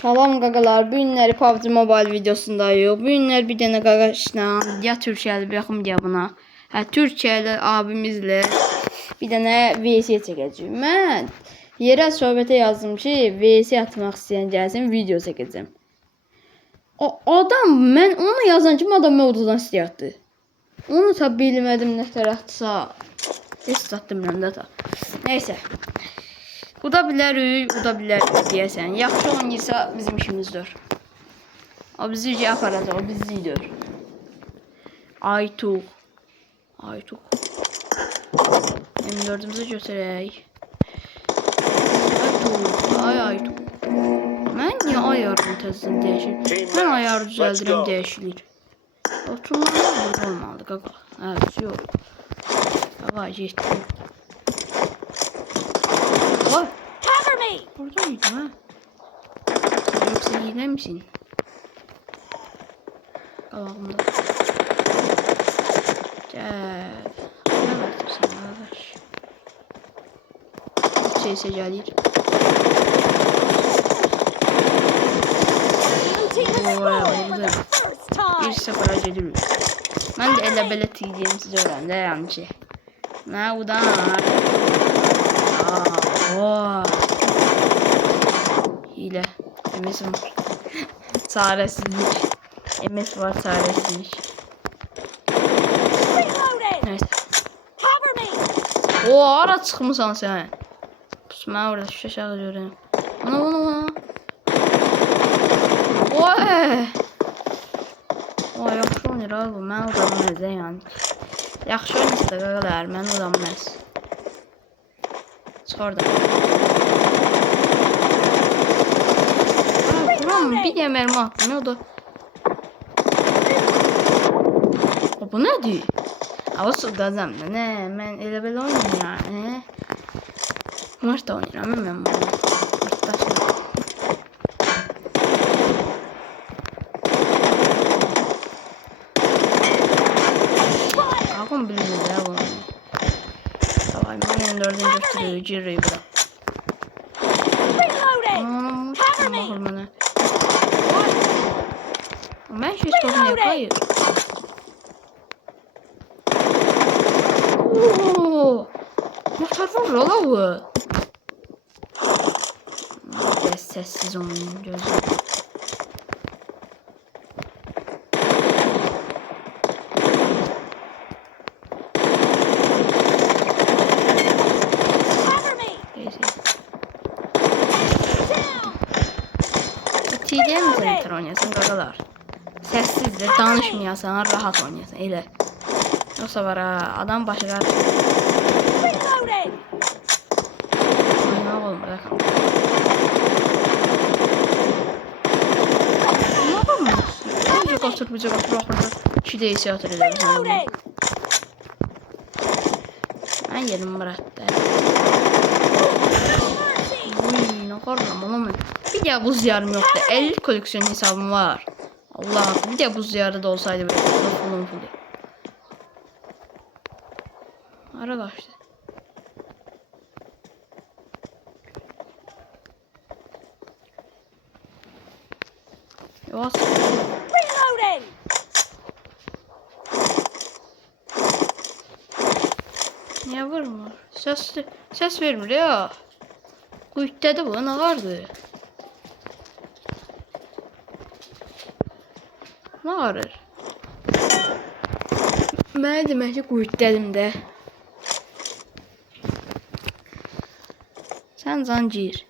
Salam qaqalar, bu günləri PUBG Mobile videosundayıq. Bu günlər bir dənə qaqaşla, ya Türkiyəli bir yaxım deyə buna. Türkiyəli abimizlə bir dənə VS çəkəcəyim. Mən yerə söhbətə yazdım ki, VS atmaq istəyən gəlsin, video çəkəcəm. Adam, mən onu yazan kimi adam mövzudan istəyətdi. Onu da bilmədim nə tərəfdirsə. Heç satdım məndə də. Nəysə. Uda bilərik, deyəsən. Yaxşı oynayırsa bizim işimizdir. O bizi aparacaq, o bizidir. Aytuq. M4'ümüzü götürək. Aytuq. Mən niyə ayarımı təzdən dəyişir? Mən ayarı düzəldirəm, dəyişilir. Oturmalar burada olmalı, qaqa. Evet, yox. Qaqa, getdim. Vay. Buradaydım ha. Yoksa hile misin? Kavağımda. Gel. Ne bakıyorsun arkadaş? Sese gelir. Burada. 1-0'a geliyor. Ben de elə belə tiyeceğim size öğrendi yani şey. Ne udan? Hile. MS var. Çaresizlik. MS var, çaresizlik. Neyse. O ara çıkmışsan sen. Ben orada şu aşağı görüyorum. Ana. Oy. O yaxşı oynayır abi. Mən udanmaz yani. Yaxşı oynayırsa da qaqalar, mən udanmaz. Çıxar da. Bir de mermi attım ya, o da. O bu nədir? Avası qazam da nə? Mən elə belə oynayım yani. Marta oynayıram mən bunu. Ağam bilmir ya bunu. Tamam, mən 4-cü götürüyor, giriyor bura. Ben şu sorunu yapayım. Ooo. Muhtar vurur ola bu. Sessiz olmayın gözüm. TD'ye mi sen oynayasın qaqalar? Səssizdir, danışmayasan, rahat oynayasan, elə. Yoxsa var ha, adam başı qar. Oynamaq olmur, yaxın. Oynamaq olmur. Önce qatır, axırda 2 deyisi atır elə. Mən yedim Murat'da. Uy, nə qarlam, olamın. Bir də buz yarım yoxdur, 50 koleksiyon hesabım var. Allah, bir de buz diyarı da olsaydı böyle fulun. Ara kaçtı. Yok. Reloading. Niye vurmuyor? Ses vermiyor ya. Kuyutladı bu, ne vardı? Ne arır? Mən demək ki, quyutladım da. Sən zancir.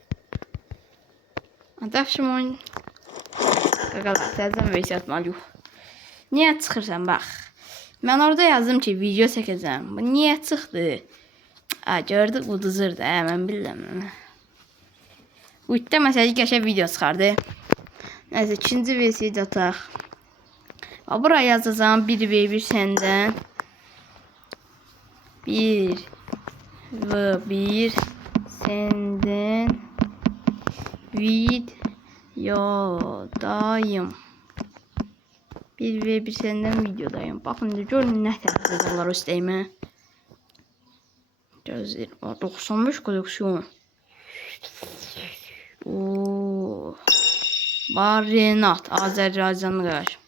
Adafşım oyun. Qaqalar, təzdən vs atmalıyıq. Niyə çıxırsan, bax. Mən orada yazdım ki, video çəkəcəm. Bu niyə çıxdı? Gördü, uduzur da, mən bilirəm. Quyutda məsələ qəşə video çıxardı. Nəysə, ikinci vs ataq. Buraya yazacağım 1v1 səndən. 1v1 səndən videodayım. 1v1 səndən videodayım. Baxın, görün nə tərəf yazarlar üstəyimə. Gözlər, 95 koleksiyon. Oo. Var Renat, Azərbaycanlı qardaş.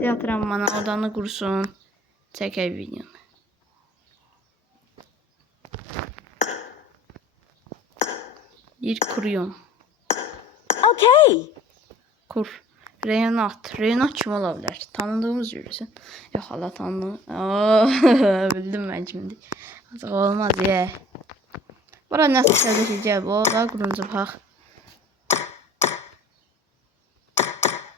Yatıram bana odanı qursun. Çəkək videonu. Bir kuruyorum. Okay. Kur. Renat. Renat kim ola bilər? Tanıdığımız yürüsün. Yox, hala tanıdığım. Bildim mən kimdir. Azıq olmaz ya. Bura nasıl çalışacaq? Bu da quruncu bax.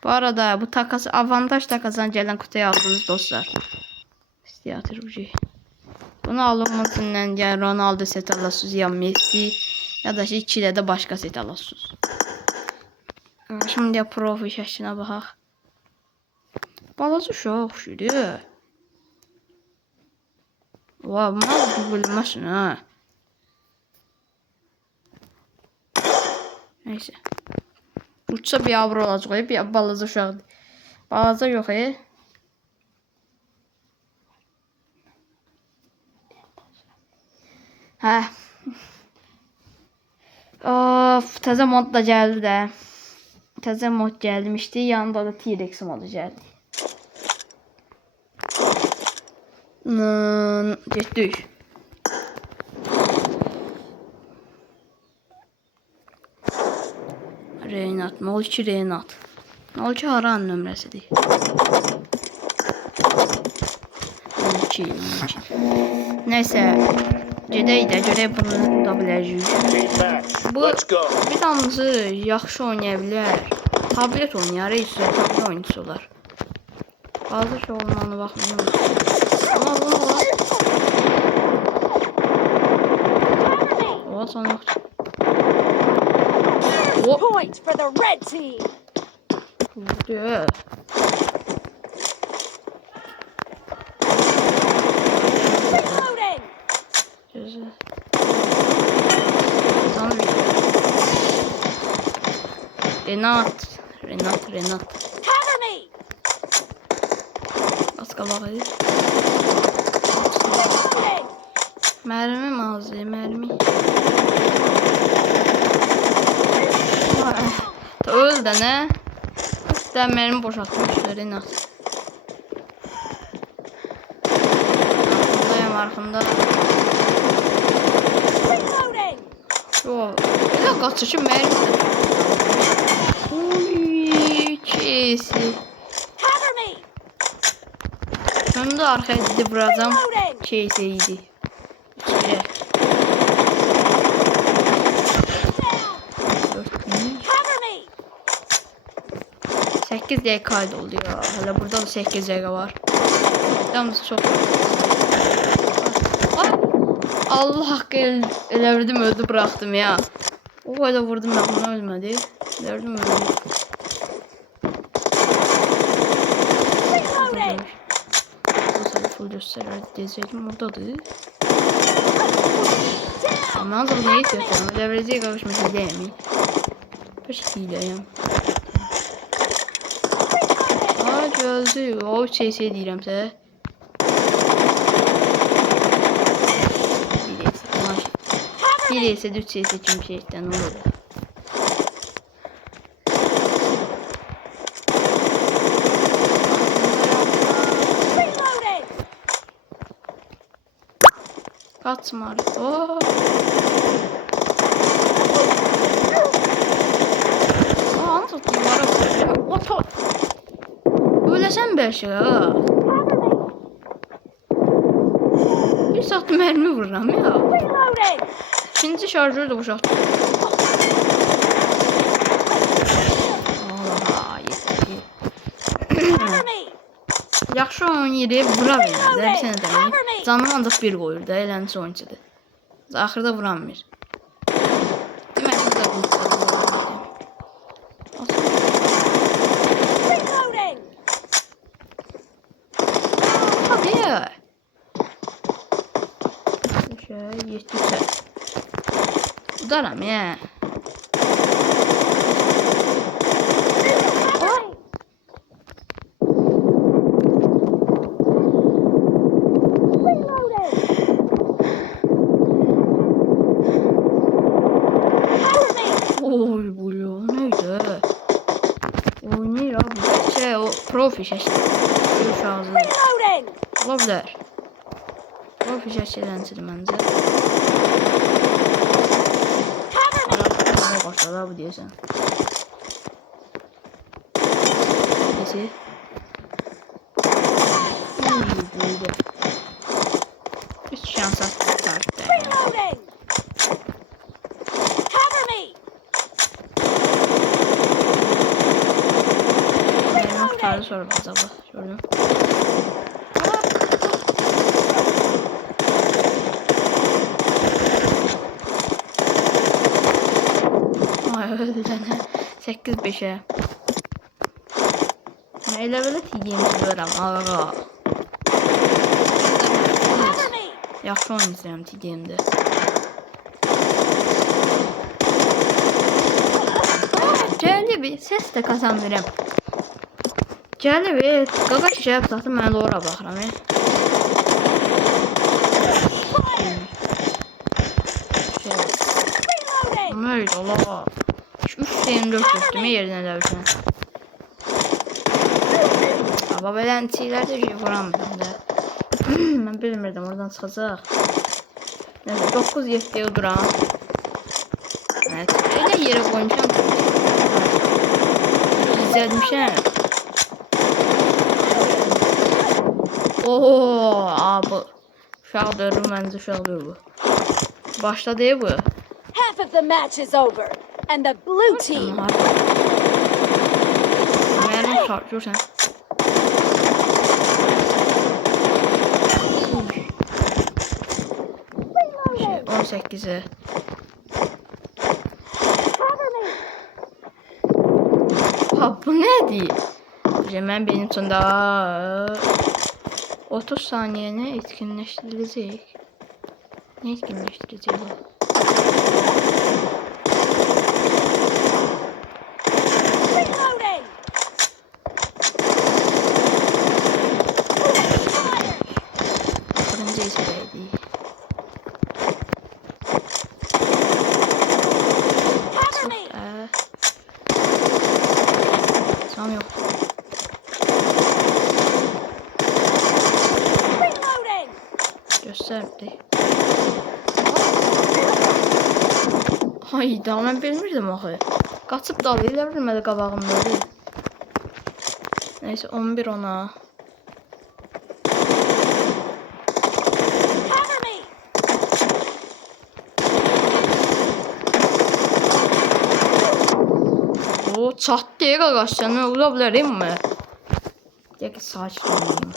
Bu arada bu takas avantaj takasdan gələn kutuya aldınız dostlar. İstiyatır bu şey. Bunu alınmasından ya Ronaldo set alasınız ya Messi ya da ikidə də başqa set alasınız. Şimdi profi şəklinə baxaq. Balaca uşaq oxşuyur. Vay, mal bilməsin ha. Neyse. Uçsa bir avro olacaq, bir balaca uşaqdır. Balaca yox, Hə. Of, təzə mod da gəldi də. Təzə mod gəlmişdi, yanında da T-Rex modu gəldi. Getdik. Reynat, 02 Reynat. 02 Haran nömrəsidir. 02. Neysə, gedək də görək bunu da biləcəyik. Bu bir damızı yaxşı oynaya bilər. Tablet oynayar, tablet oyuncusu olar. Bazı şey olmanı baxmayın. Ama bunu var. Oha, sana yoxdur. Point for the red team. Vurdu. Reloading. Güzel. Sana bir Renat. Cover me. Az qabaq idi. Reloading. Mermim az, mermi. Öl də nə? Sən mermi boşaltmış, Renat. Arxında. Reloading. Yox, elə qaçışı mermi. Uy, kesi. Cover me. Şimdi arkaya didi vuracam. Reloading. Kesi idi. İçeri. Cover me. 8 dəqiqə kaydı oldu ya. Hələ burada da 8 dəqiqə var. Yalnız çok. Allah hakkı elə verdim, öldü bıraktım ya. O kadar vurdum ben, buna ölmedi. Gördüm öldü. Reloading. Bu sayfayı gösterir diyecektim, oradadır. Ama az bu neyi göstereyim? Öyle vereceği kavuşmuş değil mi? Peş hileyim. Aa, geldi. O şey deyirəm sizə. Bir ise 3 şey seçim şeyden olur. Reloading. Kaçma. Oo. Aa, nasıl duvara vuruyor? Öylesen bir şey ha. Bir saat mermi vururam ya. Reloading. İkinci şarjörü de boşalttım. Oha, yetti. Cover me. Yaxşı oynayır, vura bilmir də, bir sənə deməyim. Canım ancaq bir qoyur da, eləncə oyuncudur. Axırda vuramır. Demək ki, də bu Reloading. hadi ya. Yetdiksə. Udaram ya. Oy bu ya neydi? Oynayır abi. Şey o profi şəkil. Görüş ağzı. Reloading! Olabilir. Profi şəkillənsin məncə. Cover me! Araba başladı abi deyəsən. Neyse. Böyle. Hiç şans attık tarihte. Reloading! Cover me! Benim kurtardı sonra fazla bak. Gördüm. Ay öldü tane. 8-5'e. Neyle böyle TD'miz var ama. Cover me! Yaxşı oynayacağım TD'mde. Gəldi bir ses de kazanırım. Gəldi bir qaqaş şey yapsatım mən ora baxıram. Reloading! Öyle Allah. 3 deyim 4 üstüme yerine də bilsən. Ama belən çiğlərdə şey vuramıyorum da. Mən bilmirdim oradan çıxacaq. Neyse 9-7'ye duram. Evet. Elə yerə qoymuşam. İzləmişəm. Oo, abi. Uşaqdır, məncə uşaqdır bu. Başda deyil bu. Half of the match is over, and the blue team Mənim şart görsən. Şey, 18'e. cover me! Ha bu nədir? Mən benim üçün daha 30 saniyəni etkinləşdirəcək. Ne etkinləşdirəcək bu? Reloading! Fırıncı izləyəcək. Cover me! Sam yok. Reloading! Gösterdi. Hayda mən bilmirdim axı. Qaçıb dalı elə bilmədi qabağımdadır. Neyse 11 ona. Cover me! O çatdı qaqaş sənə uza bilərim mi? Deyək ki sakin olayım.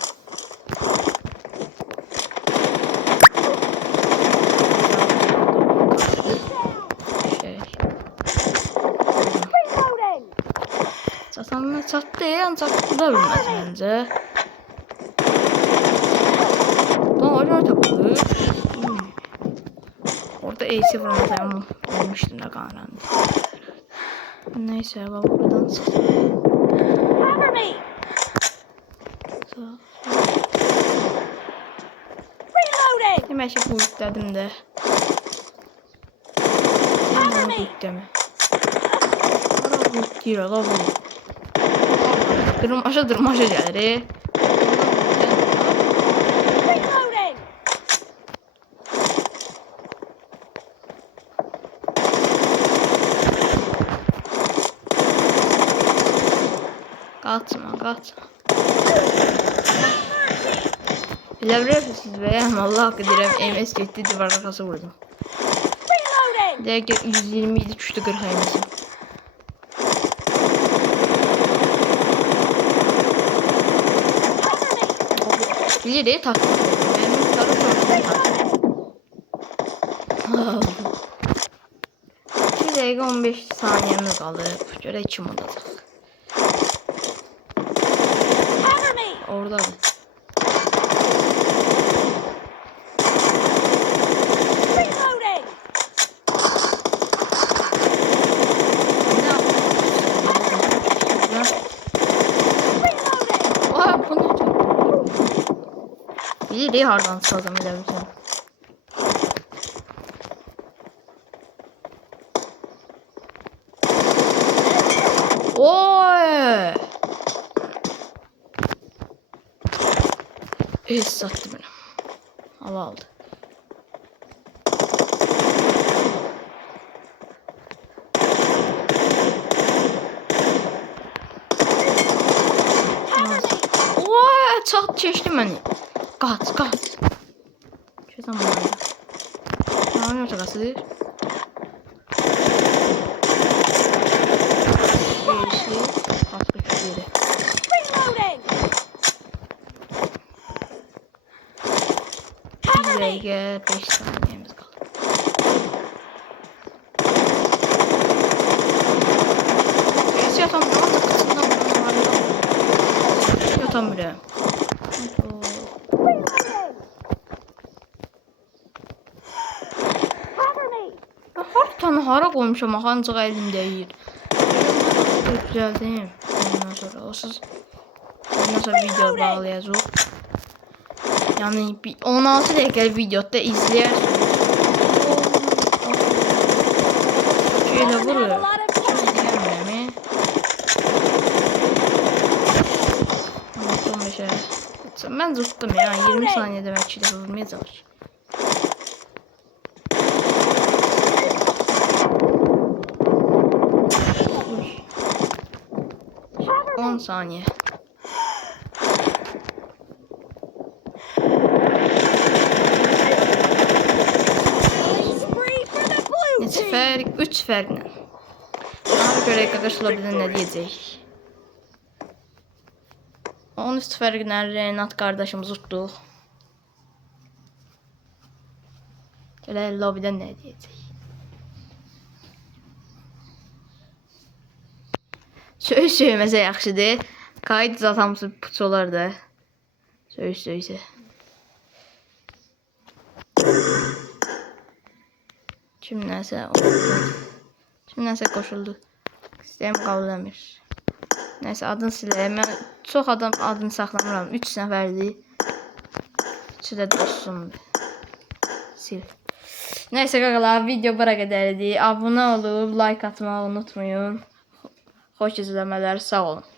Reloading! Çatanına çatdı ancaq uza bilməz məncə. Tamam orada tapıldı. Orada AC vurmasayım olmuştum da qarandı. Neyse baba buradan çıktı. Cover me! Reloading! Demək ki bu yüklədim də. Cover me! Yükleme. Ara bu yükləyir ala bu. Dırmaşa gəlir. Reloading! Qaçma. Elə bilirsiniz bəyəm Allah haqqı deyirəm MS getdi divar arxası vurdum. Reloading! Deyək ki 120 idi düşdü 40 MS. Bilir tak. Benim tutarı sorduğum tak. 2 dəqiqə 15 saniyemiz qalıb. Görək kim olacaq. Cover me! Oradadır. Reloading! Ne yaptın? Reloading! Aa bu ne? Bilir hardan çıxacam elə bilsən. Sattı beni. Hava aldı. Ooo çat çeşdi beni. Kaç. Şu zaman oldu. Ne oynuyorsa kasıdır. Reloading! Cover me! Gel 5 saniyemiz kaldı. Neyse yatamıyorum. Yatamıyorum. Cover me! Her tane hara koymuşam ancaq elim deyir. Düzeldim. Ondan sonra video bağlayacağıq. Yani 16 dəqiqəlik videoda izləyirsiniz. Şöyle Doesn't vurur. have a lot of time. İzləyirəm. Son bir şey. Ben zıttım ya. 20 saniyede belki de vurmayacaq. Cover 10 me! saniye. Killing spree for the blue Neçə team! fərq? 3 fərqlə. Ona görə qaqaşlar bizə nə deyəcək? 13 fərqlə Renat qardaşımızı tutduq. Elə lobbydən nə deyəcək? Söyməsə yaxşıdır. Qayıt zatamsı puç olar da. Söysə. Kimdənsə qoşuldu. İstəyim qəbul eləmir. Nəysə adını siləyim. Mən çox adam adını saxlamıram. 3 nəfərdir. 3 də dostumdur. Sil. Nəysə qaqalar video bura qədər idi. Abunə olub like atmağı unutmayın. Xoş izləmələr. Sağ olun.